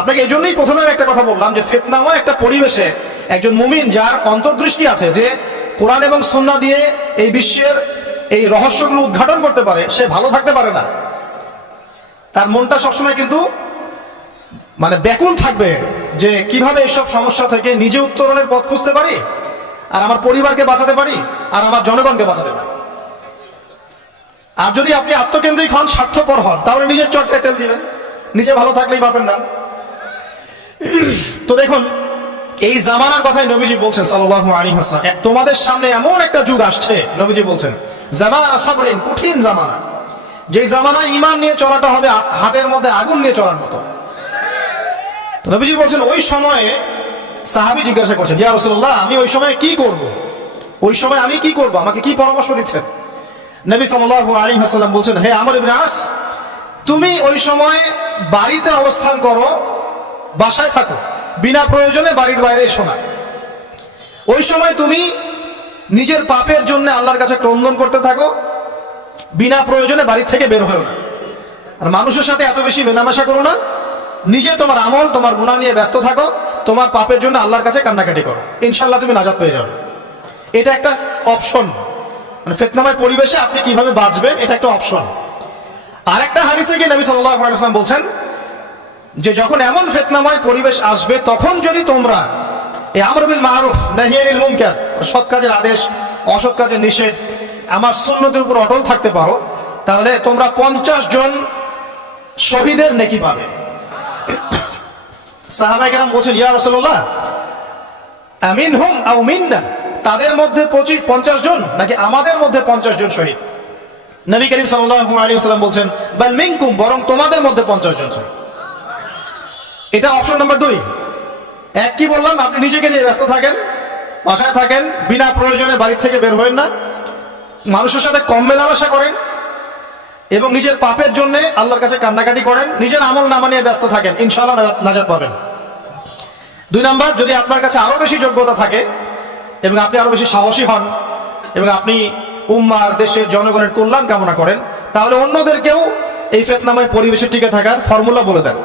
আপনাকে এই জন্যই প্রথমে একটা কথা বললাম যে ফিতনাময় একটা পরিবেশে একজন মুমিন যার অন্তর্দৃষ্টি আছে, যে কোরআন এবং সুন্নাহ দিয়ে এই বিশ্বের এই রহস্যগুলো উদ্ঘাটন করতে পারে, সে ভালো থাকতে পারে না। তার মনটা সবসময় কিন্তু মানে ব্যাকুল থাকবে যে কিভাবে এইসব সমস্যা থেকে নিজে উত্তরণের পথ খুঁজতে পারি, আর আমার পরিবারকে বাঁচাতে পারি, আর আমার জনগণকে বাঁচাতে পারি। আর যদি আপনি আত্মকেন্দ্রিক হন, স্বার্থপর হন, তাহলে নিজের চটকায় তেল দিবেন, নিজে ভালো থাকলেই পাবেন না। তো দেখুন, এই জামানার কথাই নবীজি বলছেন সাল্লাল্লাহু আলাইহি ওয়াসাল্লাম, তোমাদের সামনে এমন একটা যুগ আসছে, নবীজি বলছেন জামানা সাবরিন, কঠিন জামানা, যে জামানায় ঈমান নিয়ে চলাটা হবে হাতের মধ্যে আগুন নিয়ে চলার মতো। তো নবীজি বলছেন ওই সময়ে সাহাবী জিজ্ঞাসা করছেন, ইয়া রাসূলুল্লাহ, আমি ওই সময় কি করব? ওই সময় আমি কি করব? আমাকে কি পরামর্শ দিচ্ছেন? নবী সাল্লাল্লাহু আলাইহি ওয়াসাল্লাম বলছেন, হে আমর ইবনে আস, তুমি ওই সময় বাড়িতে অবস্থান করো, বাসায় থাকো, বিনা প্রয়োজনে বাড়ির বাইরে এসো না। ওই সময় তুমি নিজের পাপের জন্য আল্লাহর কাছে ক্রন্দন করতে থাকো, বিনা প্রয়োজনে বাড়ি থেকে বের হও না। আর মানুষের সাথে এত বেশি মেলামেশা করো না, নিজে তোমার আমল, তোমার গুনাহ নিয়ে ব্যস্ত থাকো, তোমার পাপের জন্য আল্লাহর কাছে কান্নাকাটি করো, ইনশাআল্লাহ তুমি নাজাত পেয়ে যাবে। এটা একটা অপশন, মানে ফিতনাময় পরিবেশে আপনি কিভাবে বাঁচবেন, এটা একটা অপশন। আর একটা হাদিসে গিয়ে নবী সাল্লাল্লাহু আলাইহি ওয়াসাল্লাম বলছেন যে যখন এমন ফিতনাময় পরিবেশ আসবে, তখন যদি তোমরা এই আমর বিল মারুফ নাহি আনিল মুনকার, সৎ কাজের আদেশ, অসৎ কাজের নিষেধ, আমার সুন্নতের উপর অটল থাকতে পারো, তাহলে তোমরা 50 জন শহীদের নেকি পাবে। সাহাবায়ে কেরাম বলছেন, ইয়া রাসূলুল্লাহ, আমিনহুম আও মিন্না, তাদের মধ্যে 50 জন নাকি আমাদের মধ্যে 50 জন শহীদ? নবী করিম সাল্লাল্লাহু আলাইহি ওয়াসাল্লাম বলছেন, বাল মিনকুম, বরং তোমাদের মধ্যে 50 জন শহীদ। এটা অপশন নাম্বার 2। এক কি বললাম, আপনি নিজেকে নিয়ে ব্যস্ত থাকেন, বাসায় থাকেন, বিনা প্রয়োজনে বাড়ি থেকে বের হবেন না, মানুষের সাথে কম মেলামেশা করেন, এবং নিজের পাপের জন্য আল্লাহর কাছে কান্নাকাটি করেন, নিজের আমল নামা নিয়ে ব্যস্ত থাকেন, ইনশাআল্লাহ নাজাত পাবেন। 2 নাম্বার, যদি আপনার কাছে আরো বেশি যোগ্যতা থাকে এবং আপনি আরো বেশি সাহসী হন এবং আপনি উম্মার, দেশের জনগণের কল্যাণ কামনা করেন, তাহলে অন্যদেরকেও এই ফিতনাময় পরিবেশে টিকে থাকার ফর্মুলা বলে দেন।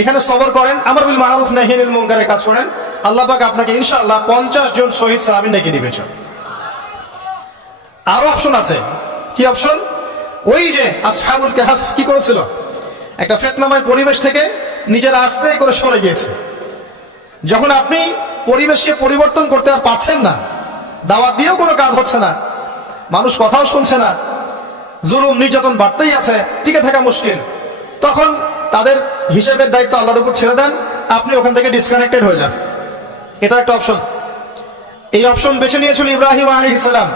এখানে সবর করেন, আমর বিল মারুফ নাহি আনিল মুনকারের কাজ করেন, আল্লাহ পাক আপনাকে ইনশাআল্লাহ 50 জন শহীদ সাহাবী নেকি দিবেন। আরো অপশন আছে। কি অপশন? ওই যে আসহাবুল কাহফ কি করেছিল, একটা ফিতনাময় পরিবেশ থেকে নিজের আস্তে করে সরে গিয়েছে। যখন আপনি পরিবেশকে পরিবর্তন করতে আর পাচ্ছেন না, দাওয়াত দিয়েও কোনো কাজ হচ্ছে না, মানুষ কথাও শুনছে না, জুলুম নির্যাতন বাড়তেই আছে, টিকে থাকা মুশকিল, তখন তাদের হিসেবের দায়িত্ব আল্লাহর উপর ছেড়ে দেন, আপনি ওখান থেকে ডিসকানেক্টেড হয়ে যান। এটা একটা অপশন। এই অপশন বেছে নিয়েছিল ইব্রাহিম আলাইহিস সালাম,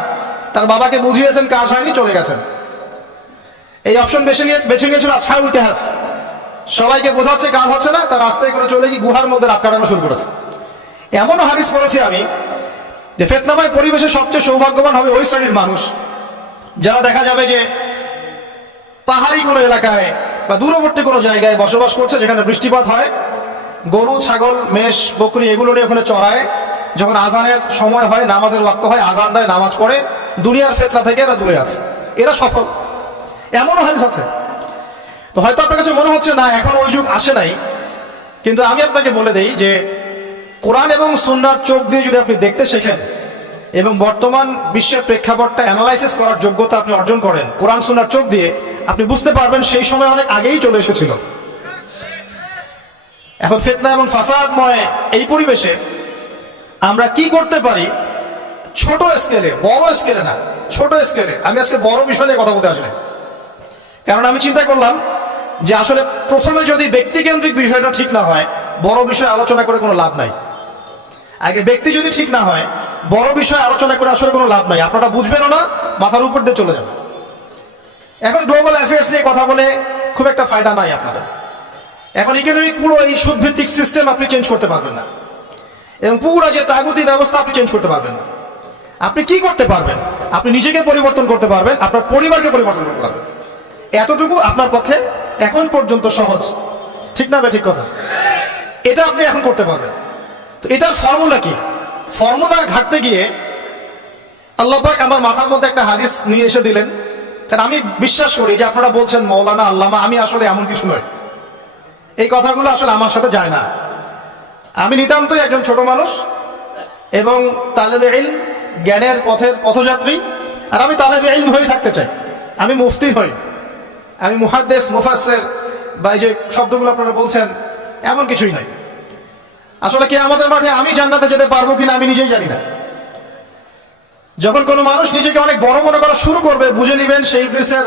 তার বাবাকে বুঝিয়েছেন, কাজ হয়নি, চলে গেছেন। এই অপশন বেছে নিয়েছিল আসহাবুল কাহফ, সবাইকে বোঝাচ্ছে, কাজ হচ্ছে না, তার রাস্তায় করে চলে গিয়ে গুহার মধ্যে রাত কাটানো শুরু করেছে। এমনও হাদিস পড়েছি আমি যে ফিতনাময় পরিবেশে সবচেয়ে সৌভাগ্যবান হবে ওই শ্রেণীর মানুষ যারা দেখা যাবে যে পাহাড়ি কোনো এলাকায় বা দূরবর্তী কোনো জায়গায় বসবাস করছে, যেখানে বৃষ্টিপাত হয়, গরু, ছাগল, মেষ, বকরি এগুলো নিয়ে ওখানে চড়ায়, যখন আজানের সময় হয়, নামাজের ওয়াক্ত হয়, আজান দেয়, নামাজ পড়ে, দুনিয়ার ফিতনা থেকে এরা দূরে আছে, এরা সফল। এমনও হাদিস আছে। তো হয়তো আপনার কাছে মনে হচ্ছে না এখন ওই যুগ আসে নাই, কিন্তু আমি আপনাকে বলে দেই যে কোরআন এবং সুন্নাহর চোখ দিয়ে যদি আপনি দেখতে শেখেন এবং বর্তমান বিশ্বের প্রেক্ষাপটটা অ্যানালাইসিস করার যোগ্যতা আপনি অর্জন করেন কোরআন সুন্নাহর চোখ দিয়ে, আপনি বুঝতে পারবেন সেই সময় অনেক আগেই চলে এসেছিল। এখন ফিতনা এবং ফাসাদময় এই পরিবেশে আমরা কি করতে পারি, ছোট স্কেলে, বড় স্কেলে না, ছোট স্কেলে। আমি আজকে বড় বিষয় নিয়ে কথা বলতে আসলে, কারণ আমি চিন্তা করলাম যে আসলে প্রথমে যদি ব্যক্তিকেন্দ্রিক বিষয়টা ঠিক না হয়, বড় বিষয় আলোচনা করে কোনো লাভ নাই। আগে ব্যক্তি যদি ঠিক না হয়, বড় বিষয় আলোচনা করে আসলে কোনো লাভ নাই, আপনারা বুঝবেনও না, মাথার উপর দিয়ে চলে যাবে। এখন গ্লোবাল অ্যাফেয়ার্স নিয়ে কথা বলে খুব একটা ফায়দা নাই আপনাদের। এখন ইকোনমিক পুরো এই সুদভিত্তিক সিস্টেম আপনি চেঞ্জ করতে পারবেন না, এবং পুরো যে তাগুতি ব্যবস্থা আপনি চেঞ্জ করতে পারবেন না। আপনি কি করতে পারবেন? আপনি নিজেকে পরিবর্তন করতে পারবেন, আপনার পরিবারকে পরিবর্তন করতে পারবেন। এতটুকু আপনার পক্ষে এখন পর্যন্ত সহজ, ঠিক না? ঠিক কথা। এটা আপনি এখন করতে পারবেন। তো এটার ফর্মুলা কি? ফর্মুলা ঘাটতে গিয়ে আল্লাহ পাক আমার মাথার মধ্যে একটা হাদিস নিয়ে এসে দিলেন, কারণ আমি বিশ্বাস করি যে আপনারা বলছেন মৌলানা, আল্লামা, আমি আসলে এমন কিছু নয়। এই কথাগুলো আসলে আমার সাথে যায় না। আমি নিতান্তই একজন ছোট মানুষ এবং তালেবে ইলম, জ্ঞানের পথের পথযাত্রী। আর আমি তালেবে ইলম হয়ে থাকতে চাই। আমি মুফতি হই, আমি মুহাদ্দিস, মুফাসসির বা এই যে শব্দগুলো আপনারা বলছেন, এমন কিছুই নাই। আসলে কিয়ামতের মাঠে আমি জান্নাতে যেতে পারবো কিনা আমি নিজেই জানি না। যখন কোনো মানুষ নিজেকে অনেক বড় মনে করা শুরু করবে, বুঝে নিবেন সেই ইবলিসের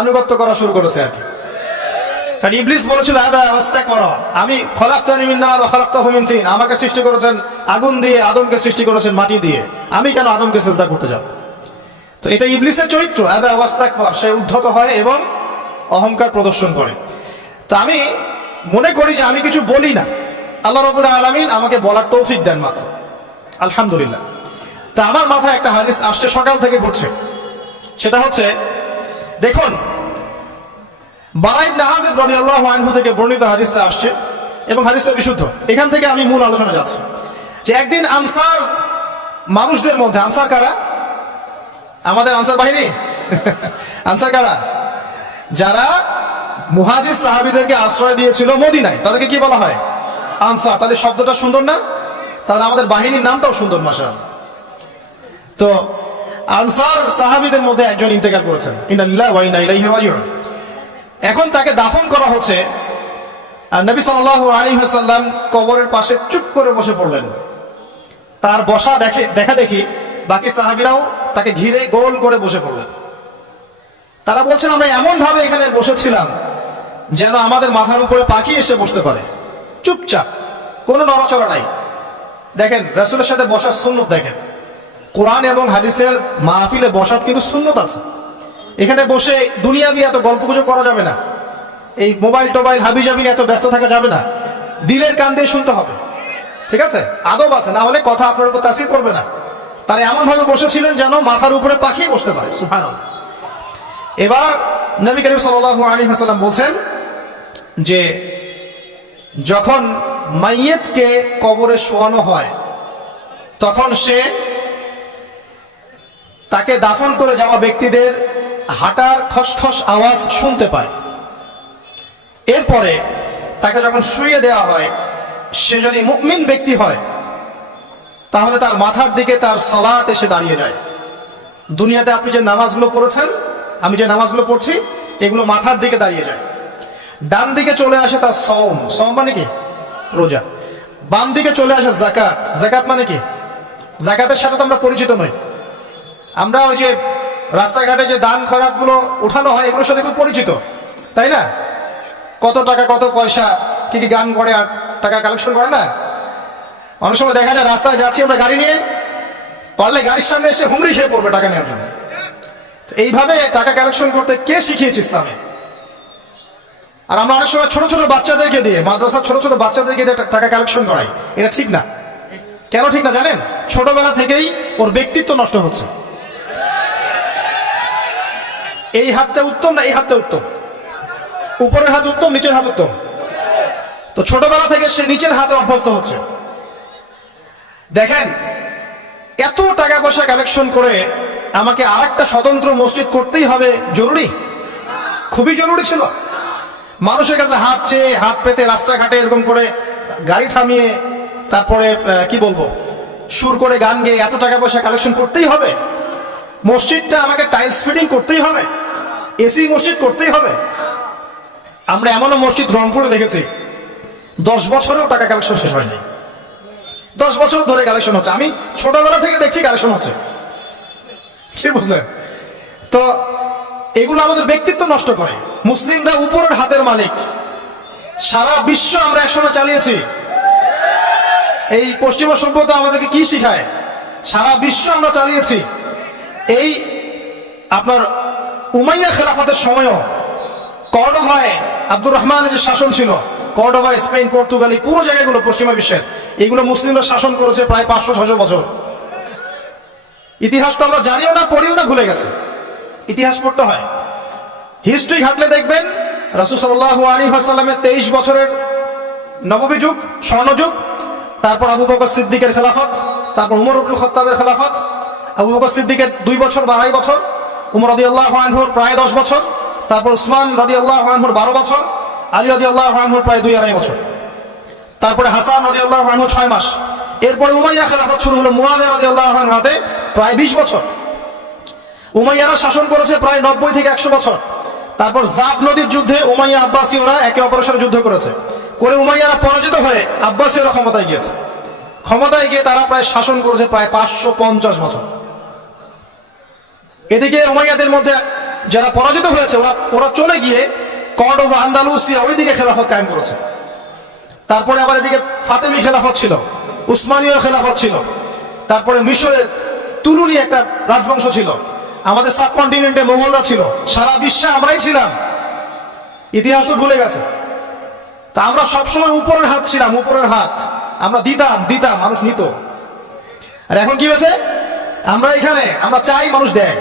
আনুগত্য করা শুরু করেছে আর কি। কারণ ইবলিস বলেছিল আমি খলাকতানি মিন নার ওয়া খলাকতাহু মিন তিন, আমাকে সৃষ্টি করেছেন আগুন দিয়ে, আদমকে সৃষ্টি করেছেন মাটি দিয়ে, আমি কেন আদমকে সিজদা করতে যাব? তো এটা ইবলিসের চরিত্র, আবা ওয়াস্তাকবার, সে উদ্ধত হয় এবং অহংকার প্রদর্শন করে। তো আমি মনে করি যে আমি কিছু বলি না, আল্লাহ রাব্বুল আলামিন আমাকে বলার তৌফিক দেন মাত্র, আলহামদুলিল্লাহ। তা আমার মাথায় একটা হাদিস আসছে, সকাল থেকে ঘুরছে। সেটা হচ্ছে, দেখুন, বারা ইবনে আযিব রাদিয়াল্লাহু আনহু থেকে বর্ণিত হাদিসটা আসছে এবং হাদিসটা বিশুদ্ধ। এখান থেকে আমি মূল আলোচনা যাচ্ছি যে একদিন আনসার মানুষদের মধ্যে, আনসার কারা? আমাদের আনসার বাহিনী। আনসার কারা? যারা মুহাজির সাহাবীদেরকে আশ্রয় দিয়েছিল মদিনায়, তাদেরকে কি বলা হয়? আনসার। তাহলে শব্দটা সুন্দর না? তাহলে আমাদের বাহিনীর নামটাও সুন্দর, মাশাআল্লাহ। তো আনসার সাহাবীদের মধ্যে একজন ইন্তেকাল করেছেন, ইন্না লিল্লাহি ওয়া ইন্না ইলাইহি রাজিউন। এখন তাকে দাফন করা হচ্ছে, আর নবী সাল্লাল্লাহু আলাইহি ওয়াসাল্লাম কবরের পাশে চুপ করে বসে পড়লেন। তার বসা দেখা দেখি বাকি সাহাবীরাও তাকে ঘিরে গোল করে বসে পড়লেন। তারা বলছেন, আমরা এমন ভাবে এখানে বসেছিলাম যেন আমাদের মাথার উপরে পাখি এসে বসতে পারে, চুপচাপ, কোনো নড়াচড়া নাই। দেখেন রাসূলের সাথে বসার সুন্নত, দেখেন কোরআন এবং হাদিসের মাহফিলে বসার কিন্তু সুন্নত আছে। এখানে বসে দুনিয়াবি এত গল্পগুজব করা যাবে না, এই মোবাইল টোবাইল হাবিজাবি এত ব্যস্ত থাকা যাবে না, দিলের কান দিয়ে শুনতে হবে, ঠিক আছে? আদব আছে, না হলে কথা আপনার উপর তাসির করবে না। তারা এমন ভাবে বসেছিলেন যেন মাথার উপরে পাখি বসতে পারে, সুবহানাল্লাহ। এবার নবী করিম সাল্লাল্লাহু আলাইহি ওয়াসাল্লাম বলছেন যে যখন মাইয়েতকে কবরে শোয়ানো হয় তখন সে তাকে দাফন করে যাওয়া ব্যক্তিদের হাঁটার খসখস আওয়াজ শুনতে পায়। এরপরে তাকে যখন শুইয়ে দেওয়া হয়, সে যদি মুমিন ব্যক্তি হয় তাহলে তার মাথার দিকে তার সালাত এসে দাঁড়িয়ে যায়। দুনিয়াতে আপনি যে নামাজগুলো পড়েছেন, আমি যে নামাজগুলো পড়ছি, এগুলো মাথার দিকে দাঁড়িয়ে যায়। ডান দিকে চলে আসে তার সওম, সওম মানে কি? রোজা। বাম দিকে চলে আসে যাকাত, যাকাত মানে কি? যাকাতের সাথে তো আমরা পরিচিত নই। আমরা ওই যে রাস্তাঘাটে যে দান খয়রাত গুলো উঠানো হয়, এগুলোর সাথে খুব পরিচিত, তাই না? কত টাকা, কত পয়সা, কি কি গান করে আর টাকা কালেকশন করে না? অনেক সময় দেখা যায় রাস্তায় যাচ্ছি আমরা গাড়ি নিয়ে, পারলে গাড়ির সামনে এসে হুমড়ি খেয়ে পড়বে টাকা নেওয়ার জন্য। এইভাবে টাকা কালেকশন করতে কে শিখিয়েছে ইসলামে? আর আমরা অনেক সময় ছোট ছোট বাচ্চাদেরকে দিয়ে, মাদ্রাসার ছোট ছোট বাচ্চাদেরকে দিয়ে টাকা কালেকশন করাই। এটা ঠিক না। কেন ঠিক না জানেন? ছোটবেলা থেকেই ওর ব্যক্তিত্ব নষ্ট হচ্ছে। এই হাতটা উত্তম না এই হাতটা উত্তম? উপরের হাত উত্তম, নিচের হাত উত্তম? তো ছোটবেলা থেকে সে নিচের হাতে অভ্যস্ত হচ্ছে। দেখেন, এত টাকা পয়সা কালেকশন করে আমাকে আরেকটা স্বতন্ত্র মসজিদ করতেই হবে জরুরি? খুবই জরুরি ছিল। মানুষের কাছে হাত চেয়ে, হাত পেতে রাস্তাঘাটে এরকম করে গাড়ি থামিয়ে, তারপরে কি বলবো, সুর করে গান গেয়ে এত টাকা পয়সা কালেকশন করতেই হবে? মসজিদটা আমাকে টাইলস ফিটিং করতেই হবে? এসি মসজিদ করতেই হবে? আমরা এমনও মসজিদ রংপুরে দেখেছি 10 বছরেও টাকা কালেকশন শেষ হয়নি। 10 বছর ধরে কালেকশন হচ্ছে। আমি ছোটবেলা থেকে দেখছি কালেকশন হচ্ছে। কি বুঝলেন? তো এগুলো আমাদের ব্যক্তিত্ব নষ্ট করে। মুসলিমরা উপরের হাতের মালিক। সারা বিশ্ব আমরা একসময় চালিয়েছি। এই পশ্চিমা সভ্যতা আমাদেরকে কি শিখায়? সারা বিশ্ব আমরা চালিয়েছি। এই আপনার উমাইয়া খেলাফতের সময়ও কর্ডোভায় আব্দুর রহমানের যে শাসন ছিল, কর্ডোভায়, স্পেন, পর্তুগালি, পুরো জায়গাগুলো পশ্চিমা বিশ্বের, এগুলো মুসলিমরা শাসন করেছে প্রায় 500-600 বছর। ইতিহাস তো আমরা জানিও না, পড়িও না, ভুলে গেছে। ইতিহাস পড়তে হয়। হিস্ট্রি ঘাটলে দেখবেন রাসূল সাল্লাল্লাহু আলাইহি ওয়াসাল্লামের 23 বছরের নববী যুগ, স্বর্ণযুগ, তারপর আবু বকর সিদ্দিকের খেলাফত, তারপর উমর ইবনে খাত্তাবের খেলাফত, আবু বকর সিদ্দিকের 2 বছর বা 2.5 বছর, উমর রাদিয়াল্লাহু আনহুর প্রায় 10 বছর, তারপর উসমান রাদিয়াল্লাহু আনহুর 12 বছর, আলী রাদিয়াল্লাহু আনহু প্রায় 2-2.5 বছর, তারপরে হাসান রাদিয়াল্লাহু আনহু 6 মাস, এরপরে উমাইয়া খেলাফত শুরু হলো মুয়াবিয়া রাদিয়াল্লাহু আনহুর হাতে প্রায় 20 বছর। উমাইয়ারা শাসন করেছে প্রায় 90 থেকে 100 বছর। তারপর জাব নদীর যুদ্ধে উমাইয়া আব্বাসীয়রা একে অপরের সাথে যুদ্ধ করেছে, করে উমাইয়ারা পরাজিত হয়ে আব্বাসীয়রা ক্ষমতায় গিয়েছে। ক্ষমতায় গিয়ে তারা প্রায় শাসন করেছে প্রায় 550 বছর। এদিকে উমাইয়াদের মধ্যে যারা পরাজিত হয়েছে ওরা চলে গিয়ে কর্ডোবা, আন্দালুসিয়া ওইদিকে খেলাফত কায়েম করেছে। তারপরে আবার এদিকে ফাতেমি খেলাফত ছিল, উসমানীয় খেলাফত ছিল, তারপরে মিশরে তুলুনি একটা রাজবংশ ছিল, আমাদের সাবকন্টিনেন্টে মোগলরা ছিল, সারা বিশ্বে আমরাই ছিলাম। ইতিহাস তো ভুলে গেছে। তা আমরা সবসময় উপরের হাত ছিলাম, উপরের হাত আমরা দিতাম, মানুষ নিত। আর এখন কি হয়েছে, আমরা এখানে আমরা চাই, মানুষ দেয়।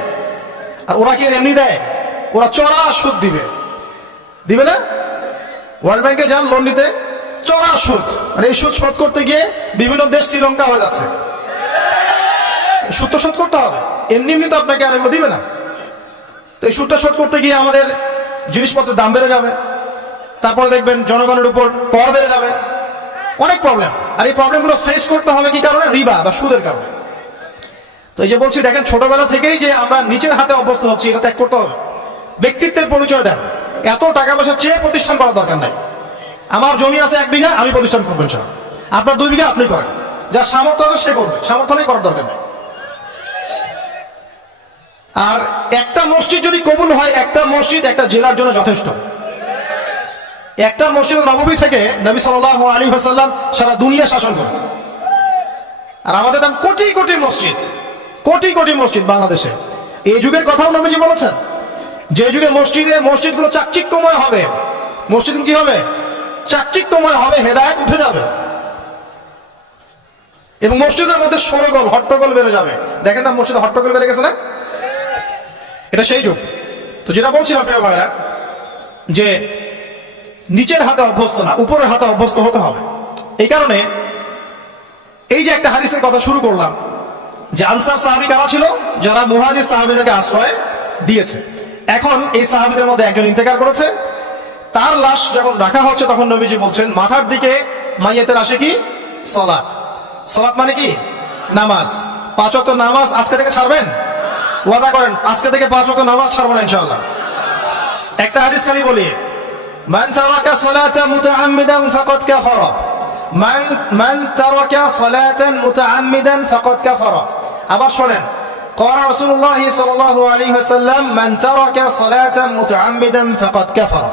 আর ওরা কি এমনি দেয়? ওরা চড়া সুদ দিবে না? ওয়ার্ল্ড ব্যাংকে যান লোন নিতে, চড়া সুদ। আর এই সুদ শোধ করতে গিয়ে বিভিন্ন দেশ শ্রীলঙ্কা হয়ে যাচ্ছে। সুদ তো শোধ করতে হবে, এমনি তো আপনাকে আর এগুলো দিবে না। তো এই সুদটা শোধ করতে গিয়ে আমাদের জিনিসপত্রের দাম বেড়ে যাবে, তারপরে দেখবেন জনগণের উপর কর বেড়ে যাবে, অনেক প্রবলেম। আর এই প্রবলেমগুলো ফেস করতে হবে কি কারণে? রিবা বা সুদের কারণে। তো এই যে বলছি, দেখেন ছোটবেলা থেকেই যে আমরা নিচের হাতে অভ্যস্ত হচ্ছি, এটা ত্যাগ করতে হবে। ব্যক্তিত্বের পরিচয় দেন। এত টাকা পয়সা চেয়ে প্রতিষ্ঠান করার দরকার নাই। আমার জমি আছে 1 বিঘা, আমি প্রতিষ্ঠান করবেন স্যার। আপনার 2 বিঘা আপনি করেন, যার সামর্থ্য আছে সে করবে, সামর্থ্য নেই করার দরকার নেই। আর একটা মসজিদ যদি কবুল হয়, একটা মসজিদ একটা জেলার জন্য যথেষ্ট। একটা মসজিদ নববী থেকে নবী সাল্লাল্লাহু আলাইহি ওয়াসাল্লাম সারা দুনিয়া শাসন করেছে। আর আমাদের দাম কোটি কোটি মসজিদ বাংলাদেশে। এই যুগের কথাও নবীজি বলেছেন, যে যুগে মসজিদগুলো চাকচিক্যময় হবে, মসজিদ কি হবে? চাকচিক্যময় হবে, হেদায়েত উঠে যাবে এবং মসজিদের মধ্যে শোরগোল হট্টগোল বেড়ে যাবে। দেখেন না মসজিদে হট্টগোল বেড়ে গেছে না? এটা সেই যুগ। তো যেটা বলছিলাম প্রিয় ভাইরা, যে নিচের হাতে অভ্যস্ত না, উপরের হাতে অভ্যস্ত হতে হবে। এই কারণে এই যে একটা হাদিসের কথা শুরু করলাম, যে আনসার সাহাবী কারা ছিল? যারা মুহাজির সাহাবীদেরকে আশ্রয় দিয়েছে। এখন এই সাহাবীদের মধ্যে একজন ইন্তেকাল করেছে, তার লাশ যখন রাখা হচ্ছে তখন নবীজি বলছেন, মাথার দিকে মাইয়াতের আসে কি? সালাত। সালাত মানে কি? নামাজ। 5 ওয়াক্ত নামাজ আজকে থেকে ছাড়বেন? ওয়াদা করেন আজকে থেকে 5 ওয়াক্ত নামাজ ছাড়বো না ইনশাআল্লাহ। একটা হাদিস খালি বলি, মান তারাকা সালাতান মুতাআম্মিদান ফাকাদ কাফারা, মান তারাকা সালাতান মুতাআম্মিদান ফাকাদ কাফারা। আবার শুনেন, قال رسول الله صلى الله عليه وسلم من ترك صلاة متعمدا فقد كفر।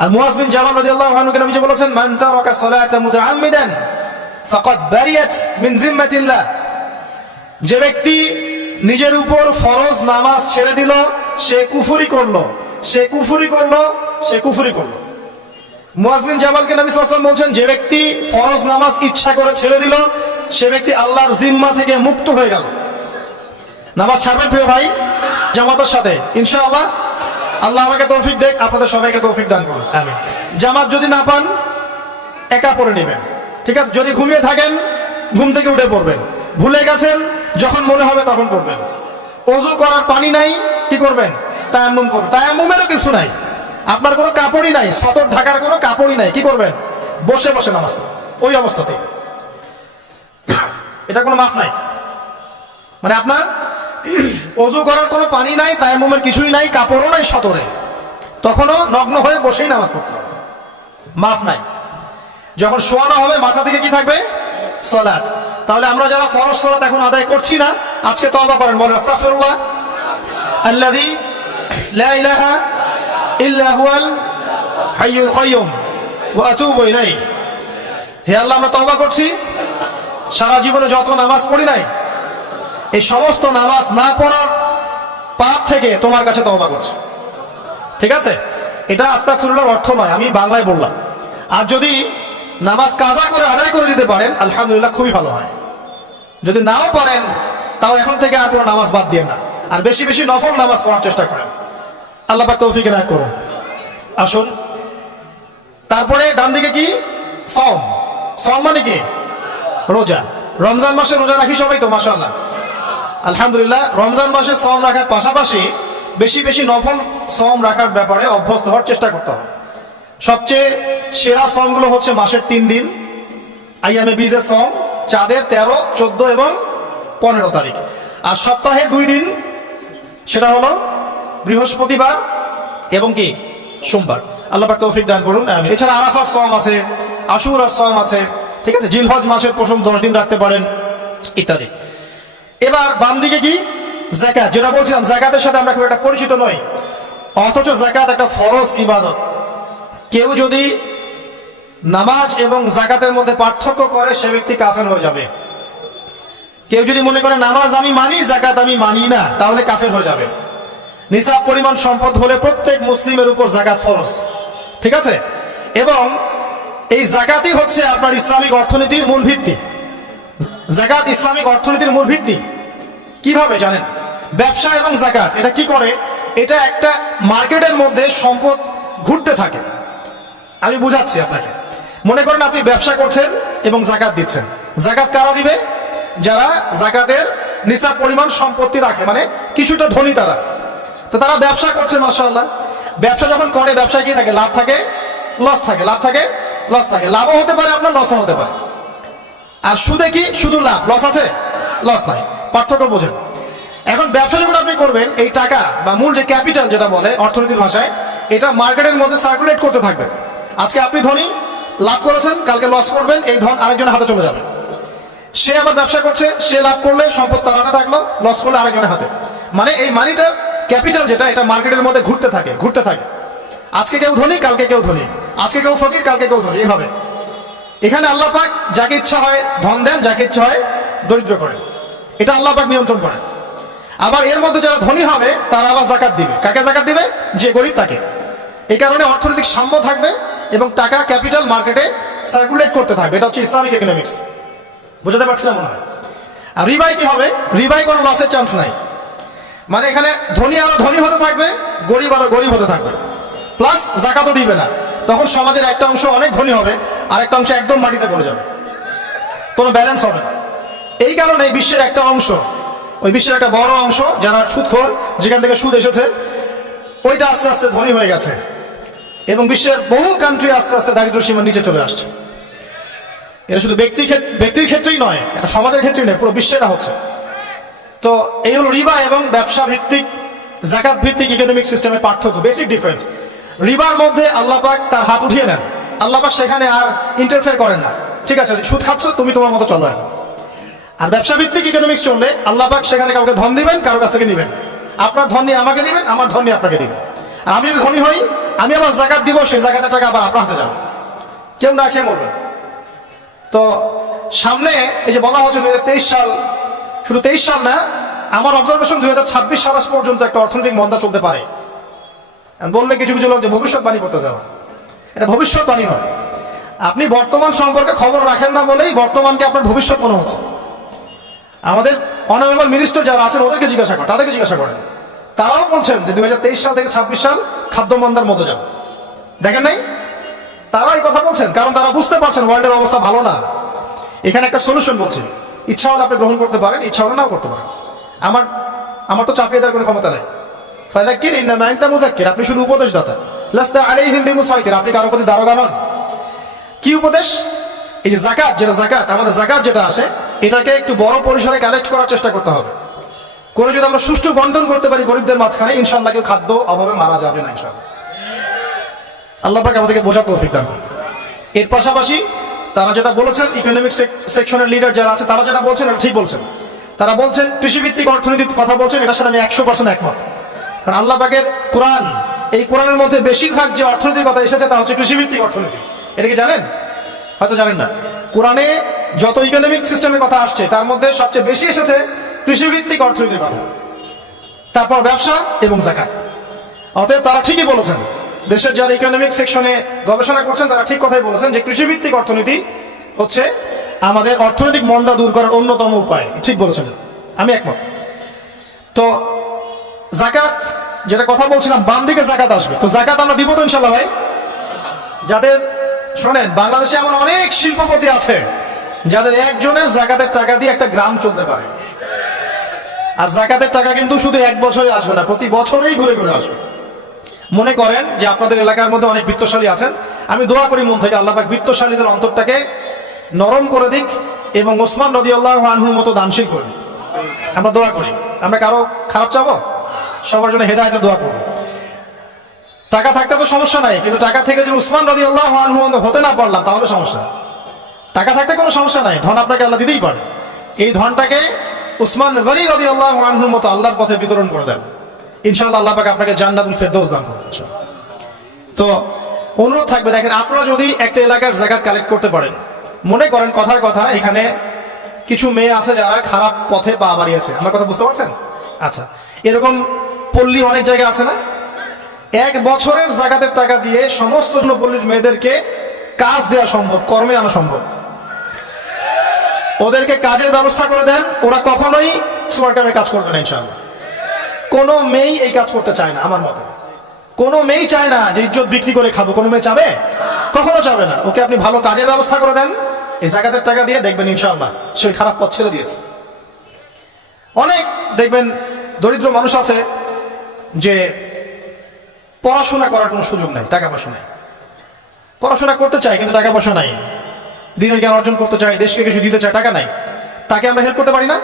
আর মুআজ বিন জাবাল রাদিয়াল্লাহু আনহু কে নবীজি বলেছেন, মান তারাকা সালাতা মুতাআম্মিদান ফাকাদ বারিয়াত মিন জিম্মাতিল্লাহ। যে ব্যক্তি নিজের উপর ফরজ নামাজ ছেড়ে দিল, সে কুফরি করলো। মুআজ বিন জাবালকে নবী সাল্লাল্লাহু আলাইহি ওয়াসাল্লাম বলছেন, যে ব্যক্তি ফরজ নামাজ ইচ্ছা করে ছেড়ে দিল, সে ব্যক্তি আল্লাহর জিম্মা থেকে মুক্ত হয়ে গেল। নামাজ ছাড়বেন প্রিয় ভাই জামাতের সাথে ইনশাআল্লাহ। আল্লাহ আমাকে তৌফিক দেখ, আপনাদের সবাইকে তৌফিক দান করুন, আমিন। জামাত যদি না পান একা পড়ে নেবেন, ঠিক আছে? যদি ঘুমিয়ে থাকেন ঘুম থেকে উঠে পড়বেন, ভুলে গেছেন যখন মনে হবে তখন পড়বেন। ওযু করার পানি নাই, কি করবেন? তায়াম্মুম করবেন। তায়াম্মুমেরও কিছু নাই, আপনার কোনো কাপড়ই নাই, সতর ঢাকার কোনো কাপড়ই নাই, কি করবেন? বসে নামাজ ওই অবস্থাতে। এটা কোনো মাফ নাই। মানে আপনার ওযু করার কোনো পানি নাই, তায়াম্মুমের কিছুই নাই, কাপড়ও নাই সতরে, তখনও নগ্ন হয়ে বসেই নামাজ পড়তে হবে, মাফ নাই। যখন শোয়ানো হবে মাথা থেকে কি থাকবে? সালাত। তাহলে আমরা যারা ফরজ সালাত এখন আদায় করছি না, আজকে তওবা করেন, বলেন আস্তাগফিরুল্লাহ আল্লাযী লা ইলাহা ইল্লা হুয়াল হাইয়ুল কাইয়্যুম ওয়া আতুবু ইলাইহি। হে আল্লাহ, আমরা তওবা করছি, সারা জীবনে যত নামাজ পড়ি নাই, এই সমস্ত নামাজ না পড়ার পাপ থেকে তোমার কাছে তওবা করছি। ঠিক আছে? এটা আস্তাগফিরুল্লাহর অর্থ নয়, আমি বাংলায় বললাম। আর যদি নামাজ কাজা করে আদায় করে দিতে পারেন আলহামদুলিল্লাহ, খুবই ভালো হয়। যদি নাও পারেন তাও এখন থেকে আর কোনো নামাজ বাদ দিয়ে না, আর বেশি নফল নামাজ পড়ার চেষ্টা করেন। আল্লাহ পাক তৌফিক এনায়েত করুন। আসুন, তারপরে ডান দিকে কি? সওম। সওম মানে কি? রোজা। রমজান মাসে রোজা রাখি সবাই তো, মাশাআল্লাহ, আলহামদুলিল্লাহ। রমজান মাসে সওম রাখার পাশাপাশি বেশি নফল সওম রাখার ব্যাপারে অভ্যস্ত হওয়ার চেষ্টা করতে হবে। সবচেয়ে সেরা শ্রমগুলো হচ্ছে মাসের 3 দিন, আইয়ামে বীজের শ্রম, চাঁদের 13, 14 এবং 15 তারিখ। আর সপ্তাহে 2 দিন, সেটা হলো বৃহস্পতিবার এবং কি সোমবার। আল্লাহ পাক তৌফিক দান করুন, আমিন। এছাড়া আরাফার শ্রম আছে, আশুরার শ্রম আছে, ঠিক আছে, জিলহজ মাসের প্রথম 10 দিন রাখতে পারেন ইত্যাদি। এবার বাম দিকে কি যাকাত, যেটা বলছিলাম যাকাতের সাথে আমরা খুব একটা পরিচিত নই, অথচ যাকাত একটা ফরজ ইবাদত। কেউ যদি নামাজ এবং যাকাতের মধ্যে পার্থক্য করে সে ব্যক্তি কাফের হয়ে যাবে। কেউ যদি মনে করে নামাজ আমি মানি যাকাত আমি মানি না, তাহলে কাফের হয়ে যাবে। নিসাব পরিমাণ সম্পদ হলে প্রত্যেক মুসলিমের উপর যাকাত ফরজ, ঠিক আছে। এবং এই যাকাতই হচ্ছে আপনার ইসলামিক অর্থনীতির মূল ভিত্তি। যাকাত ইসলামিক অর্থনীতির মূল ভিত্তি। কিভাবে জানেন? ব্যবসা এবং যাকাত এটা কি করে, এটা একটা মার্কেটের মধ্যে সম্পদ ঘুরতে থাকে। আমি বুঝাচ্ছি আপনাকে। মনে করেন আপনি ব্যবসা করছেন এবং যাকাত দিচ্ছেন। যাকাত কারা দিবে? যারা যাকাতের নিসাব পরিমাণ সম্পত্তি রাখে, মানে কিছুটা ধনী তারা। তো তারা ব্যবসা করছে, মাশাআল্লাহ। ব্যবসা যখন করে, ব্যবসায় কি থাকে? লাভ থাকে, লস থাকে, লাভ থাকে, লস থাকে। লাভও হতে পারে আপনার, লসও হতে পারে। আর সুদে কি শুধু লাভ, লস আছে? লস নাই। পার্থক্য বোঝেন। এখন ব্যবসা যখন আপনি করবেন, এই টাকা বা মূল যে ক্যাপিটাল যেটা বলে অর্থনীতির ভাষায়, এটা মার্কেটের মধ্যে সার্কুলেট করতে থাকবে। আজকে আপনি ধনী, লাভ করেছেন, কালকে লস করবেন, এই ধন আরেকজনের হাতে চলে যাবে। সে আবার ব্যবসা করছে, সে লাভ করলে সম্পদ তার হাতে থাকলো, লস করলে আরেকজনের হাতে। মানে এই মানিটা, ক্যাপিটাল যেটা, এটা মার্কেটের মধ্যে ঘুরতে থাকে, ঘুরতে থাকে। আজকে কেউ ধনী, কালকে কেউ ধনী, আজকে কেউ ফকির, কালকে কেউ ধনী, এভাবে। এখানে আল্লাহ পাক যাকে ইচ্ছা হয় ধন দেন, যাকে ইচ্ছা হয় দরিদ্র করেন। এটা আল্লাহ পাক নিয়ন্ত্রণ করেন। আবার এর মধ্যে যারা ধনী হবে তারা আবার যাকাত দিবে। কাকে যাকাত দিবে? যে গরিব তাকে। এই কারণে অর্থনৈতিক সাম্য থাকবে এবং টাকা, ক্যাপিটাল মার্কেটে সার্কুলেট করতে থাকবে। এটা হচ্ছে ইসলামিক ইকোনমিক্স। বুঝতে পারছিলাম মনে হয়। আর রিবাই কি হবে? রিবাই কোনো লসের চান্স নাই। মানে এখানে ধনী আরো ধনী হতে থাকবে, গরিব আরো গরিব হতে থাকবে, প্লাস যাকাতও দিবে না। তখন সমাজের একটা অংশ অনেক ধনী হবে, আর একটা অংশ একদম মাটিতে পড়ে যাবে, কোনো ব্যালেন্স হবে না। এই কারণে বিশ্বের একটা অংশ, ওই বিশ্বের একটা বড় অংশ যারা সুদখোর, যেখান থেকে সুদ এসেছে, ওইটা আস্তে আস্তে ধনী হয়ে গেছে। এবং বিশ্বের বহু কান্ট্রি আস্তে আস্তে দারিদ্র সীমার নিচে চলে আসছে। এটা শুধু ব্যক্তির ক্ষেত্রেই নয়, এটা সমাজের ক্ষেত্রেই নয়, পুরো বিশ্বেরা হচ্ছে। তো এই হলো রিবা এবং ব্যবসা ভিত্তিক, যাকাত ভিত্তিক ইকোনমিক সিস্টেমের পার্থক্য, বেসিক ডিফারেন্স। রিবার মধ্যে আল্লাহ পাক তার হাত উঠিয়ে নেন, আল্লাহ পাক সেখানে আর ইন্টারফেয়ার করেন না। ঠিক আছে, সুদ খাচ্ছ, তুমি তোমার মতো চলো। আর ব্যবসা ভিত্তিক ইকোনমিক্স চললে আল্লাহ পাক সেখানে কাউকে ধন দিবেন, কারোর কাছ থেকে নিবেন। আপনার ধন নিয়ে আমাকে দিবেন, আমার ধন নিয়ে আপনাকে দিবেন। আর আমি যদি ধনী হই, আমি আবার যাকাত দিব, সেই যাকাতের টাকা আবার আপনার হাতে যাবে, কেউ না খেয়ে মরবেন। তো সামনে এই যে বলা হচ্ছে 2023 সাল, শুধু 23 সাল না, আমার অবজারভেশন 2026 সাল পর্যন্ত একটা অর্থনৈতিক মন্দা চলতে পারে। বললে কিছু কিছু লোক যে ভবিষ্যৎবাণী করতে যাওয়া, এটা ভবিষ্যৎবাণী নয়। আপনি বর্তমান সম্পর্কে খবর রাখেন না বলেই বর্তমানকে আপনার ভবিষ্যৎ মনে হচ্ছে। আমাদের অনারেবল মিনিস্টার যারা আছেন ওদেরকে জিজ্ঞাসা করেন, তাদেরকে জিজ্ঞাসা করেন, তারাও বলছেন যে 2023 সাল থেকে 26 সাল খাদ্য মন্দার মধ্যে যান। দেখেন নাই? তারা এই কথা বলছেন কারণ তারা বুঝতে পারছেন ওয়ার্ল্ডের অবস্থা ভালো না। এখানে একটা সলিউশন বলছি, ইচ্ছা হলে আপনি গ্রহণ করতে পারেন, ইচ্ছা হলে নাও করতে পারেন। আমার তো চাপিয়ে দেওয়ার কোনো ক্ষমতা নেই। ফাযাক্কির ইন্নামা আনতা মুযাক্কির, আপনি শুধু উপদেশদাতা। লাস্তা আলাইহিম বিমুসাইতির, আপনি কারো প্রতি দারোগা নন। কি উপদেশ? এই যে যাকাত, যেটা যাকাত, আমাদের যাকাত যেটা আসে, এটাকে একটু বড় পরিসরে কালেক্ট করার চেষ্টা করতে হবে। করে যদি আমরা সুষ্ঠু বন্টন করতে পারি গরিবদের মাঝখানে, ইনশাআল্লাহ কেউ খাদ্য অভাবে মারা যাবে না ইনশাআল্লাহ। আল্লাহ পাক আমাদেরকে বোঝার তৌফিক দান করুন। এর পাশাপাশি তারা যেটা বলেছেন, ইকোনমিক সেকশনের লিডার যারা আছে তারা যেটা বলছেন এটা ঠিক বলছেন। তারা বলছেন কৃষিভিত্তিক অর্থনীতির কথা বলছেন, এটার সাথে আমি 100% একমত। কারণ আল্লাহ পাকের কোরআন, এই কোরআনের মধ্যে বেশিরভাগ যে অর্থনীতির কথা এসেছে তা হচ্ছে কৃষিভিত্তিক অর্থনীতি। এটা কি জানেন? হয়তো জানেন না। কোরআনে যত ইকোনমিক সিস্টেমের কথা আসছে তার মধ্যে সবচেয়ে বেশি এসেছে কৃষিভিত্তিক অর্থনীতির কথা, তারপর ব্যবসা এবং যাকাত। অতএব তারা ঠিকই বলেছেন, দেশের যারা ইকোনমিক সেকশনে গবেষণা করছেন তারা ঠিক কথাই বলেছেন যে কৃষিভিত্তিক অর্থনীতি হচ্ছে আমাদের অর্থনৈতিক মন্দা দূর করার অন্যতম উপায়। ঠিক বলেছেন, আমি একমত। তো যাকাত যেটা কথা বলছিলাম, বাম দিকে যাকাত আসবে। তো যাকাত আমরা দিব তো ইনশাআল্লাহ ভাই। যাদের শোনেন, বাংলাদেশে এমন অনেক শিল্পপতি আছে যাদের একজনের যাকাতের টাকা দিয়ে একটা গ্রাম চলতে পারে। আর যাকাতের টাকা কিন্তু শুধু এক বছরে আসবে না, প্রতি বছরেই ঘুরে ঘুরে আসবে। মনে করেন যে আপনাদের এলাকার মধ্যে অনেক বিত্তশালী আছেন, আমি দোয়া করি মন থেকে আল্লাহ পাক বিত্তশালীদের অন্তরটাকে নরম করে দিক এবং ওসমান রাদিয়াল্লাহু আনহুর মতো দানশীল করে দিক। আমরা দোয়া করি, আমরা কারো খারাপ চাবো, সবার জন্য হেদায়েতের দোয়া করবো। টাকা থাকতে তো সমস্যা নাই, কিন্তু টাকা থেকে যদি উসমান রাদিয়াল্লাহু আনহু হতে না পারলাম তাহলে সমস্যা। টাকা থাকতে কোনো সমস্যা নাই, ধন আপনাকে আল্লাহ দিতেই পারে। এই ধনটাকে উসমান গনি রাদিয়াল্লাহু আনহুর মতো আল্লাহর পথে বিতরণ করে দেন, ইনশাআল্লাহ আল্লাহ পাক আপনাকে জান্নাতুল ফেরদৌস দান করবেন। তো অনুরোধ থাকবে, দেখেন আপনারা যদি একটা এলাকার যাকাত কালেক্ট করতে পারেন, মনে করেন কথার কথা এখানে কিছু মেয়ে আছে যারা খারাপ পথে পা বাড়িয়েছে, আমার কথা বুঝতে পারছেন? আচ্ছা, এরকম পল্লী অনেক জায়গা আছে না? এক বছরের যাকাতের টাকা দিয়ে সমস্ত পল্লীর মেয়েদেরকে কাজ দেওয়া সম্ভব, কর্মে আনা সম্ভব। ওদেরকে কাজের ব্যবস্থা করে দেন, ওরা কখনোই সোয়ার্কারের কাজ করবে না ইনশাআল্লাহ। কোনো মেয়ে এই কাজ করতে চায় না, আমার মতে কোনো মেয়ে চায় না যে ইজ্জত বিক্রি করে খাবো, কোনো মেয়ে চাবে? কখনো চাবে না। ওকে আপনি ভালো কাজের ব্যবস্থা করে দেন, এই যাকাতের টাকা দিয়ে দেখবেন ইনশাআল্লাহ সে খারাপ পথ ছেড়ে দিয়েছে। অনেক দেখবেন দরিদ্র মানুষ আছে যে পড়াশোনা করার কোনো সুযোগ নাই, টাকা পয়সা নাই, পড়াশোনা করতে চায় কিন্তু টাকা পয়সা নাই, দিনের জ্ঞান অর্জন করতে চায়, দেশকে কিছু দিতে চায়, টাকা নাই, তাকে আমরা হেল্প করতে পারি না?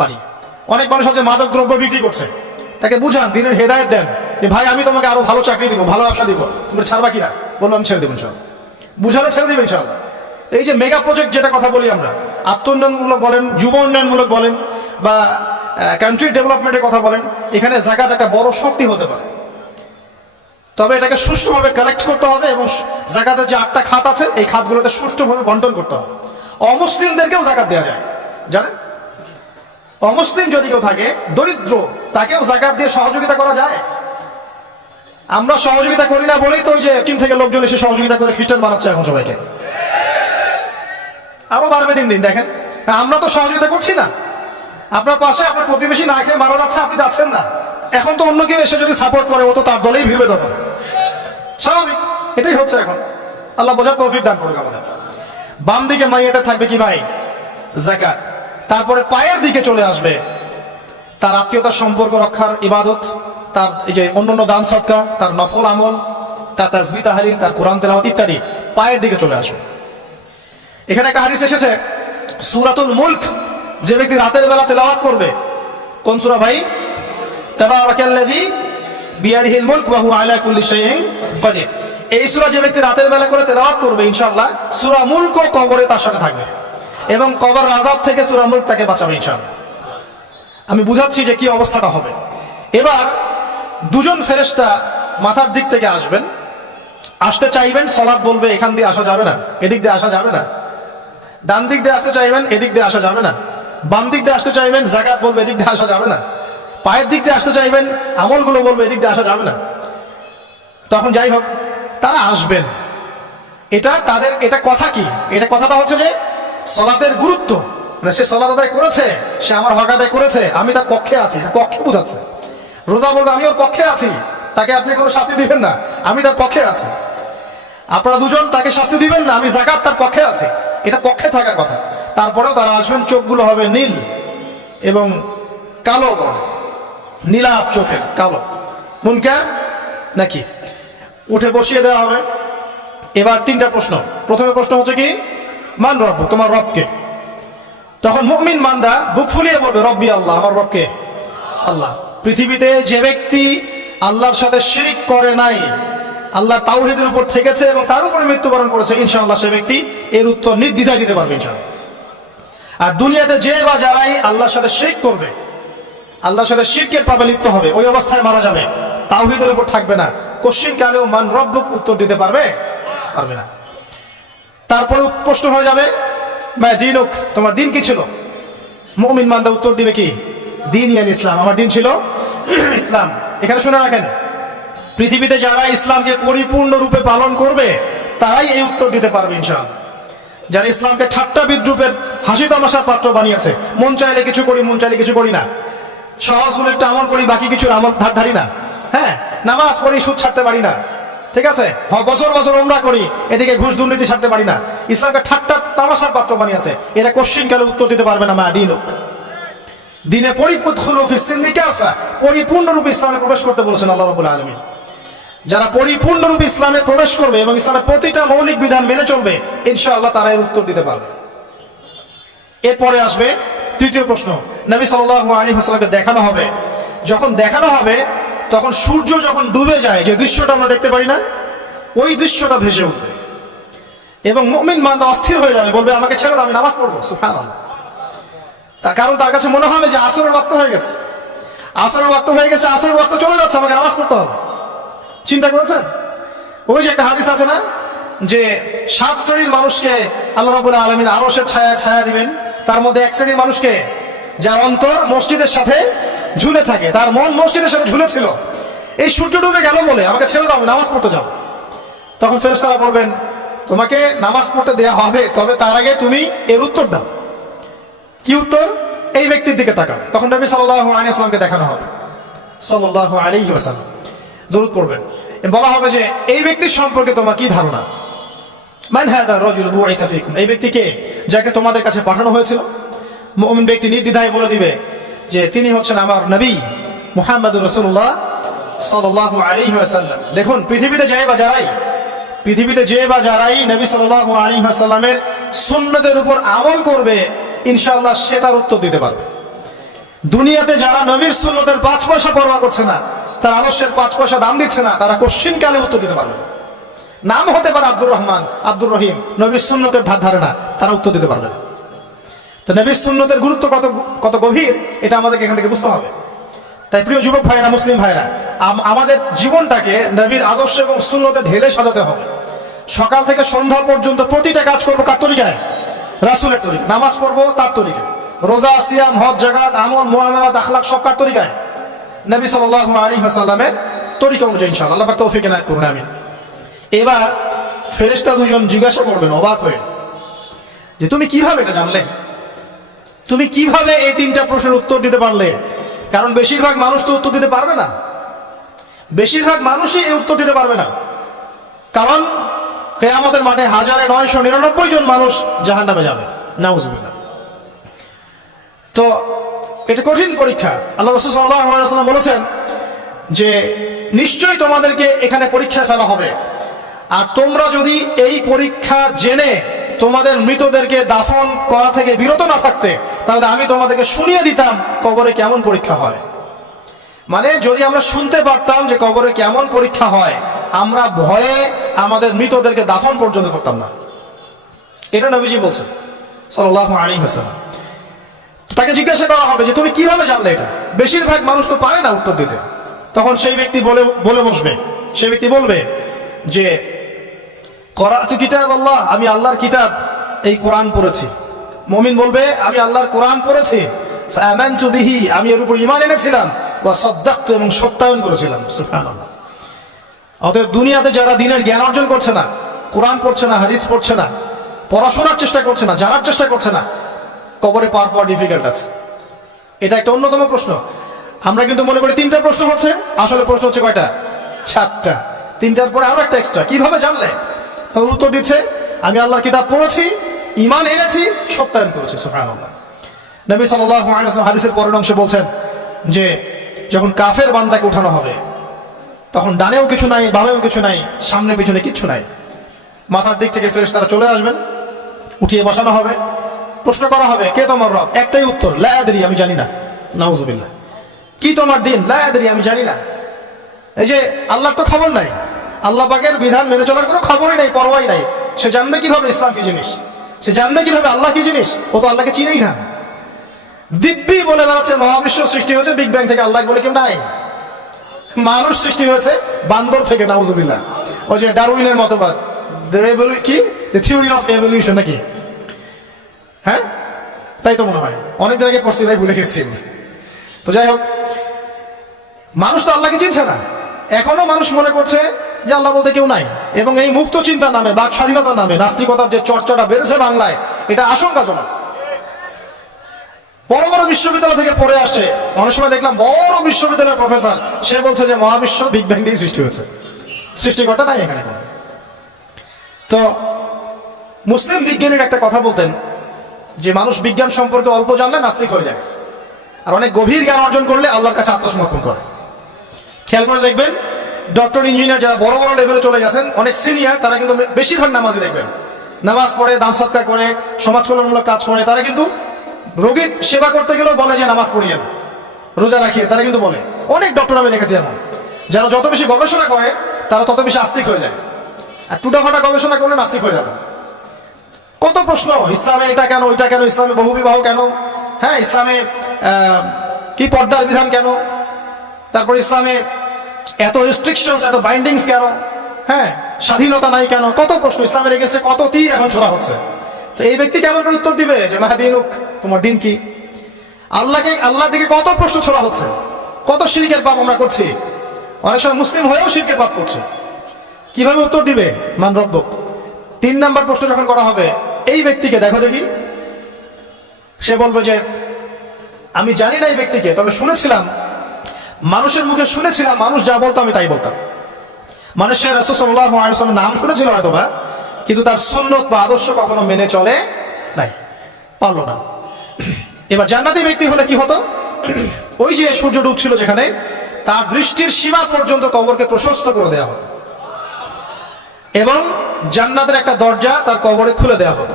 পারি। অনেক মানুষ আছে মাদক দ্রব্য বিক্রি করছে, তাকে বুঝান, দিনের হেদায়েত দেন যে ভাই আমি তোমাকে আরো ভালো চাকরি দিব, ভালো ব্যবসা দিব, তুমি ছাড়বা কিনা? বললাম আমি ছেড়ে দেবো ইনশাআল্লাহ, বুঝালে ছেড়ে দেবে ইনশাআল্লাহ। এই যে মেগা প্রজেক্ট যেটা কথা বলি আমরা, আত্ম উন্নয়নমূলক বলেন, যুব উন্নয়নমূলক বলেন, বা কান্ট্রি ডেভেলপমেন্টের কথা বলেন, এখানে যাকাত একটা বড় শক্তি হতে পারে। তবে এটাকে সুষ্ঠুভাবে কালেক্ট করতে হবে এবং যাকাতের যে 8টা খাত আছে এই খাতগুলোতে সুষ্ঠুভাবে বন্টন করতে হবে। অমুসলিমদেরকেও যাকাত দেওয়া যায়, জানেন? অমুসলিম যদি কেউ থাকে, দরিদ্র, তাকেও যাকাত দিয়ে সহযোগিতা করা যায়। আমরা সহযোগিতা করি না বলেই তো ওই যে চীন থেকে লোকজন এসে সহযোগিতা করে খ্রিস্টান বানাচ্ছে এখন সবাইকে, আরো বাড়বে দিন দিন। দেখেন আমরা তো সহযোগিতা করছি না, আপনার পাশে আপনার প্রতিবেশী না খেয়ে মারা যাচ্ছে, আপনি যাচ্ছেন না, এখন তো অন্য কেউ এসে যদি সাপোর্ট করে ও তো তার দলেই ভিড়বে, তখন স্বাভাবিক। এটাই হচ্ছে এখন, আল্লাহ বোঝার তৌফিক দান করুক আমাদের। বাম দিকে মাইয়াতে থাকবে কি ভাই? যাকাত। তারপরে পায়ের দিকে চলে আসবে তার আত্মীয়তার সম্পর্ক রক্ষার ইবাদত, তার এই যে অন্যান্য দান সদকা, তার নফল আমল, তার তাসবিহ তাহলিল, তার কোরআন তেলাওয়াত ইত্যাদি পায়ের দিকে চলে আসবে। এখানে একটা হাদিস এসেছে, সূরাতুল মুলক যে ব্যক্তি রাতের বেলা তেলাওয়াত করবে, কোন সূরা ভাই? তাবারাকাল্লাযী বিয়াদিহিল মুলক ওয়া হুয়া আলা কুল্লি শাইইন কাদির। এই সূরা যে ব্যক্তি রাতের বেলা করে তেলাওয়াত করবে, ইনশাআল্লাহ সূরা মুলক কবরে তার সাথে থাকবে এবং কবর আযাব থেকে সূরা মুলক তাকে বাঁচাবে ইনশাআল্লাহ। আমি বুঝাচ্ছি যে কি অবস্থাটা হবে। এবার দুজন ফেরেশতা মাথার দিক থেকে আসবেন, আসতে চাইবেন, সালাত বলবে এখান দিয়ে আসা যাবে না, এদিক দিয়ে আসা যাবে না। ডান দিক দিয়ে আসতে চাইবেন, এদিক দিয়ে আসা যাবে না। বাম দিক দিয়ে আসতে চাইবেন, যাকাত বলবে এদিক দিয়ে আসা যাবে না। পায়ের দিক দিয়ে আসতে চাইবেন, আমলগুলো বলবে এদিক দিয়ে আসা যাবে না। তখন যাই হোক তারা আসবেন। এটা তাদের, এটা কথা কি? এটা কথাটা হচ্ছে যে সালাতের গুরুত্ব, মানে সে সালাত আদায় করেছে, সে আমার হক আদায় করেছে, আমি তার পক্ষে আছি, পক্ষে বোঝাচ্ছে। রোজা বলবে আমি ওর পক্ষে আছি, তাকে আপনি কোনো শাস্তি দিবেন না, আমি তার পক্ষে আছি। আপনারা দুজন তাকে শাস্তি দিবেন না, আমি যাকাত তার পক্ষে আছি, এটা পক্ষে থাকার কথা। তারপরেও তারা আসবেন, চোখগুলো হবে নীল এবং কালো, নীলাভ চোখের, কালো। মুনকার নাকি? উঠে বসিয়ে দেওয়া হবে। এবার 3টা প্রশ্ন। প্রথমে প্রশ্ন হচ্ছে কি? মান রব্বুক, তোমার রবকে? তখন মুমিন বান্দা বুক ফুলিয়ে বলবে রব্বি আল্লাহ, আমার রবকে আল্লাহ। পৃথিবীতে যে ব্যক্তি আল্লাহর সাথে শিরক করে নাই, আল্লাহ তাওহীদের উপর থেকেছে এবং তার উপরে মৃত্যুবরণ করেছে, ইনশাআল্লাহ সে ব্যক্তি এর উত্তর নির্দ্বিধায় দিতে পারবে ইনশাআল্লাহ। আর দুনিয়াতে যে বা যারাই আল্লাহর সাথে শিরক করবে, আল্লাহর সাথে শিরকের পাবে লিপ্ত হবে, ওই অবস্থায় মারা যাবে, তাওহীদের উপর থাকবে না, কোশ্চিন কালেও মান রব্বুক উত্তর দিতে পারবে না। তারপরে প্রশ্ন হয়ে যাবে মা দীনুক, তোমার দিন কি ছিল? মুমিন বান্দা উত্তর দিবে কি? দিন ইয়াল ইসলাম, আমার দিন ছিল ইসলাম। এখানে শুনে রাখেন, পৃথিবীতে যারা ইসলামকে পরিপূর্ণ রূপে পালন করবে তারাই এই উত্তর দিতে পারবে ইনশাআল্লাহ। যারা ইসলামকে ঠাট্টা বিদ্রুপের হাসি তামাশার পাত্র বানিয়েছে, মন চাইলে কিছু করি, মন চাইলে কিছু করি না, সহজগুলো একটু আমল করি, বাকি কিছু আমল ধারি না, হ্যাঁ নামাজ পড়ি, সুদ ছাড়তে পারি না, ঠিক আছে, বছর বছর উমরা করি, এদিকে ঘুষ দুর্নীতি ছাড়তে পারি না, ইসলামকে ঠাট্টা তামাশার পাত্র বানিয়েছে, এরা কোশ্চিন কালে উত্তর দিতে পারবে না মা দীনুক। দিনে পরিপূর্ণরূপে ইসলামে প্রবেশ করতে বলেছেন আল্লাহ রাব্বুল আলামিন। যারা পরিপূর্ণরূপে ইসলামে প্রবেশ করবে এবং ইসলামের প্রতিটা মৌলিক বিধান মেনে চলবে, ইনশাআল্লাহ তারা এর উত্তর দিতে পারবে। এরপরে আসবে তৃতীয় প্রশ্ন। নবী সাল্লাল্লাহু আলাইহি ওয়াসাল্লামকে দেখানো হবে, যখন দেখানো হবে তখন সূর্য যখন ডুবে যায়, যে দৃশ্যটা আমরা দেখতে পারি না, ওই দৃশ্যটা ভেসে উঠবে এবং মুমিন বান্দা অস্থির হয়ে যাবে, বলবে আমাকে ছেড়ে দাও, আমি নামাজ পড়বো। সুবহানাল্লাহ। তার কারণ তার কাছে মনে হবে যে আসরের ওয়াক্ত হয়ে গেছে, আসরের ওয়াক্ত হয়ে গেছে, আসরের ওয়াক্ত চলে যাচ্ছে, আমাকে নামাজ পড়তে হবে। চিন্তা করেছেন? ওই যে একটা হাদিস আছে না, যে 7 শ্রেণীর মানুষকে আল্লাহ রাব্বুল আলামিন আরশের ছায়া ছায়া দিবেন, তার মধ্যে এক শ্রেণীর মানুষকে যার অন্তর মসজিদের সাথে ঝুলে থাকে, তার মন মসজিদের সাথে ঝুলেছিল, এই সূর্য ডুবে গেল বলে আমাকে ছেড়ে দাও, আমি নামাজ পড়তে যাও। তখন ফেরেশতারা বলবেন তোমাকে নামাজ পড়তে দেয়া হবে, তবে তার আগে তুমি এর উত্তর দাও। কি উত্তর? এই ব্যক্তির দিকে তাকাও। তখন নবী সাল্লাল্লাহু আলাইহি ওয়াসাল্লামকে দেখানো হবে, সাল্লাল্লাহু আলাইহি ওয়াসাল্লাম দরুদ পড়বেন, বলা হবে যে এই ব্যক্তির সম্পর্কে তোমার কি ধারণা? মান হাদা রাজুল বুইসা ফিকুম, এই ব্যক্তি কে যাকে তোমাদের কাছে পাঠানো হয়েছিল? মুমিন ব্যক্তি নির্দ্বিধায় বলে দিবে যে তিনি হচ্ছেন আমার নবী মুহাম্মদুর রাসূলুল্লাহ সাল্লাল্লাহু আলাইহি ওয়াসাল্লাম। দেখুন, পৃথিবীতে যে বা যারাই নবী সাল্লাল্লাহু আলাইহি ওয়াসাল্লামের সুন্নতের উপর আমল করবে, ইনশাআল্লাহ সে তার উত্তর দিতে পারবে। দুনিয়াতে যারা নবীর সুন্নতের 5 পয়সা পরোয়া করছে না, তার আদর্শের 5 পয়সা দাম দিচ্ছে না, তারা কোশ্চিন কালে উত্তর দিতে পারবে। নাম হতে পারে আব্দুর রহমান, আব্দুর রহিম, নবীর সুন্নতের ধার ধারে না, তারা উত্তর দিতে পারবে না। তো নবীর সুন্নতের গুরুত্ব কত গভীর, এটা আমাদেরকে এখান থেকে বুঝতে হবে। তাই প্রিয় যুবক ভাইরা, মুসলিম ভাইরা, আমাদের জীবনটাকে নবীর আদর্শ এবং সুন্নতে ঢেলে সাজাতে হবে। সকাল থেকে সন্ধ্যা পর্যন্ত প্রতিটা কাজ করবো কার তরিকায়? রাসূলের তরিকায়। নামাজ পড়বো তার তরিকায়, রোজা, সিয়াম, হজ, যাকাত, আমল, মুআমালাত, আখলাক সব কার তরিকায়? নবী সাল্লাল্লাহু আলাইহি ওয়াসাল্লামের তরিকা অনুযায়ী ইনশাআল্লাহ। আল্লাহ পাক তৌফিক এনায়েত করুন, আমিন। এবার ফেরেশতা দুজন জিজ্ঞাসা করবেন অবাক হয়ে যে তুমি কিভাবে এটা জানলে, তুমি কিভাবে এই 3টা প্রশ্নের উত্তর দিতে পারলে? কারণ বেশিরভাগ মানুষ তো উত্তর দিতে পারবে না, বেশিরভাগ মানুষই এই উত্তর দিতে পারবে না। কারণ কিয়ামতের মাঠে 1999 জন মানুষ জাহান্নামে যাবে, নাউজুবিল্লাহ। তো এটা কঠিন পরীক্ষা। আল্লাহ রাসূল সাল্লাল্লাহু আলাইহি ওয়াসাল্লাম বলেছেন যে নিশ্চয়ই তোমাদেরকে এখানে পরীক্ষা ফেলা হবে, আর তোমরা যদি এই পরীক্ষা জেনে তোমাদের মৃতদেরকে দাফন করা থেকে বিরত না থাকতে, তাহলে আমি তোমাদেরকে শুনিয়ে দিতাম কবরে কেমন পরীক্ষা হয়। মানে যদি আমরা শুনতে পারতাম যে কবরে কেমন পরীক্ষা হয়, আমরা ভয়ে আমাদের মৃতদেরকে দাফন পর্যন্ত করতাম না। এটা নবীজি বলছেন সাল্লাল্লাহু আলাইহি ওয়াসাল্লাম। তাকে জিজ্ঞাসা করা হবে যে তুমি কিভাবে জানলে এটা? বেশিরভাগ মানুষ তো পারে না উত্তর দিতে। তখন সেই ব্যক্তি বলে বসবে, সেই ব্যক্তি বলবে যে করাতু কিতাব আল্লাহ, আমি আল্লাহর কিতাব এই কোরআন পড়েছি। মুমিন বলবে আমি আল্লাহর কোরআন পড়েছি, ফাআমানতু বিহি, আমি এর উপর ঈমান এনেছিলাম, ওয়া সাদ্দাকতু, এবং সত্যায়ন করেছিলাম। সুবহানাল্লাহ। অতএব দুনিয়াতে যারা দ্বীনের জ্ঞান অর্জন করছে না, কোরআন পড়ছে না, হাদিস পড়ছে না, পড়াশোনার চেষ্টা করছে না, জানার চেষ্টা করছে না, কবরে পাওয়া ডিফিকাল্ট আছে। এটা একটা অন্যতম প্রশ্ন। আমরা কিন্তু মনে করি 3টা প্রশ্ন হচ্ছে, আসলে প্রশ্ন হচ্ছে কয়টা? 4টা। 3টার পরে আরো একটা এক্সট্রা। কিভাবে জানলে? তখন উত্তর দিচ্ছে আমি আল্লাহর কিতাব পড়েছি, ঈমান এনেছি, সত্যায়ন করেছি। সুবহানাল্লাহ। নবী সাল্লাল্লাহু আলাইহি ওয়াসাল্লাম হাদিসের পরের অংশে বলছেন যে যখন কাফের বান্দাকে উঠানো হবে, তখন ডানেও কিছু নাই, বামেও কিছু নাই, সামনে পিছনে কিচ্ছু নাই। মাথার দিক থেকে ফেরেশতারা চলে আসবেন, উঠিয়ে বসানো হবে, প্রশ্ন করা হবে কে তোমার রব? একটাই উত্তর, লা আদরি, আমি জানি না। নাউজুবিল্লাহ। কি তোমার দিন? লা আদরি, আমি জানি না। এই যে আল্লাহর তো খবর নাই, আল্লাহ পাকের বিধান মেনে চলার কোনো খবরই নাই, পরোয়াই নাই। সে জানবে কিভাবে ইসলাম কি জিনিস? সে জানবে কিভাবে আল্লাহ কি জিনিস? ও তো আল্লাহকে চিনেই না। দিব্যি বলে বেড়াচ্ছে মহাবিশ্ব সৃষ্টি হয়েছে বিগ ব্যাং থেকে, আল্লাহ বলে কেউ নাই। মানুষ সৃষ্টি হয়েছে বান্দর থেকে, নাউজুবিল্লাহ। ওই যে ডারউইনের মতবাদ, কি দ্য থিওরি অফ এভলিউশন নাকি? হ্যাঁ, তাই তো মনে হয়। অনেকদিন আগে পড়ছি ভাই, ভুলে গেছি। তো যাই হোক, মানুষ তো আল্লাহকে চিনছে না। এখনো মানুষ মনে করছে যে আল্লাহ বলতে কেউ নাই, এবং এই মুক্ত চিন্তার নামে, বাক স্বাধীনতার নামে নাস্তিকতার যে চর্চাটা বেড়েছে বাংলায়, এটা আশঙ্কাজনক। বড় বড় বিশ্ববিদ্যালয় থেকে পড়ে আসছে, অনেক সময় দেখলাম বড় বিশ্ববিদ্যালয়ের প্রফেসর, সে বলছে যে মহাবিশ্ব বিগ ব্যাং থেকে সৃষ্টি হয়েছে, সৃষ্টিকর্তা নাই এখানে। তো মুসলিম বিজ্ঞানীর একটা কথা বলতেন যে মানুষ বিজ্ঞান সম্পর্কে অল্প জানলে নাস্তিক হয়ে যায়, আর অনেক গভীর জ্ঞান অর্জন করলে আল্লাহর কাছে আত্মসমর্পণ করে। খেয়াল করে দেখবেন ডক্টর ইঞ্জিনিয়ার যারা বড় বড় লেভেলে চলে গেছেন, অনেক সিনিয়র, তারা কিন্তু বেশিরভাগ নামাজি দেখবেন, নামাজ পড়ে, দান সৎকার করে, সমাজ কল্যাণমূলক কাজ করে। তারা কিন্তু রোগীর সেবা করতে গেলেও বলে যে নামাজ পড়িয়েন, রোজা রাখিয়ে, তারা কিন্তু বলে। অনেক ডক্টর আমি দেখেছি এমন, যারা যত বেশি গবেষণা করে তারা তত বেশি আস্তিক হয়ে যায়, আর টুটাফাটা গবেষণা করলে নাস্তিক হয়ে যাবে। কত প্রশ্ন, ইসলামে এটা কেন, ওইটা কেন, ইসলামে বহুবিবাহ কেন, হ্যাঁ ইসলামে কি পর্দার বিধান কেন, তারপর ইসলামে এত রেস্ট্রিকশন, এত বাইন্ডিংস কেন, হ্যাঁ স্বাধীনতা নাই কেন, কত প্রশ্ন, ইসলামের এগেস্টে কত তীর এখন ছোড়া হচ্ছে। তো এই ব্যক্তি কেমন করে উত্তর দিবে যে মাহাদিনুক, তোমার দিন কি? আল্লাহর দিকে কত প্রশ্ন ছোড়া হচ্ছে, কত শিরকের পাপ আমরা করছি, অনেক সময় মুসলিম হয়েও শিরকের পাপ করছে। কিভাবে উত্তর দিবে মান রব্বুক? 3 নাম্বার প্রশ্ন যখন করা হবে, এই ব্যক্তিকে দেখো দেখি, সে বলবে যে আমি জানি না এই ব্যক্তিকে, তবে শুনেছিলাম, মানুষের মুখে শুনেছিলাম, মানুষ যা বলতো আমি তাই বলতাম। মানুষের রাসূল সাল্লাল্লাহু আলাইহি ওয়াসাল্লামের নাম শুনেছিল হয়তোবা, কিন্তু তার সুন্নত বা আদর্শ কখনো মেনে চলে নাই, পারলো না। এবার জান্নাতি ব্যক্তি হলে কি হতো? ওই যে সূর্য ডুবছিল যেখানে, তার দৃষ্টির সীমা পর্যন্ত কবরকে প্রশস্ত করে দেওয়া হতো, এবং জান্নাতের একটা দরজা তার কবরে খুলে দেওয়া হতো।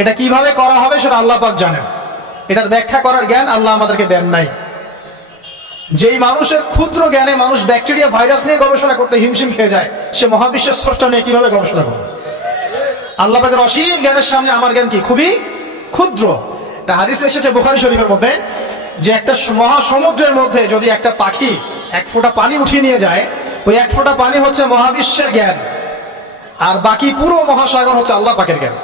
এটা কিভাবে করা হবে সেটা আল্লাহ পাক জানেন, এটার ব্যাখ্যা করার জ্ঞান আল্লাহ আমাদেরকে দেন নাই। যেই মানুষের ক্ষুদ্র জ্ঞানে মানুষ ব্যাকটেরিয়া ভাইরাস নিয়ে গবেষণা করতে হিমশিম খেয়ে যায়, সে মহাবিশ্বের স্রষ্টা নিয়ে কিভাবে গবেষণা করবে? আল্লাহ পাকের অসীম জ্ঞানের সামনে আমার জ্ঞান কি? খুবই ক্ষুদ্র। একটা হাদিস এসেছে বুখারী শরীফের মধ্যে, যে একটা মহাসমুদ্রের মধ্যে যদি একটা পাখি 1 ফোঁটা পানি উঠিয়ে নিয়ে যায়, ওই 1 ফোঁটা পানি হচ্ছে মহাবিশ্বের জ্ঞান, আর বাকি পুরো মহাসাগর হচ্ছে আল্লাহ পাকের জ্ঞান।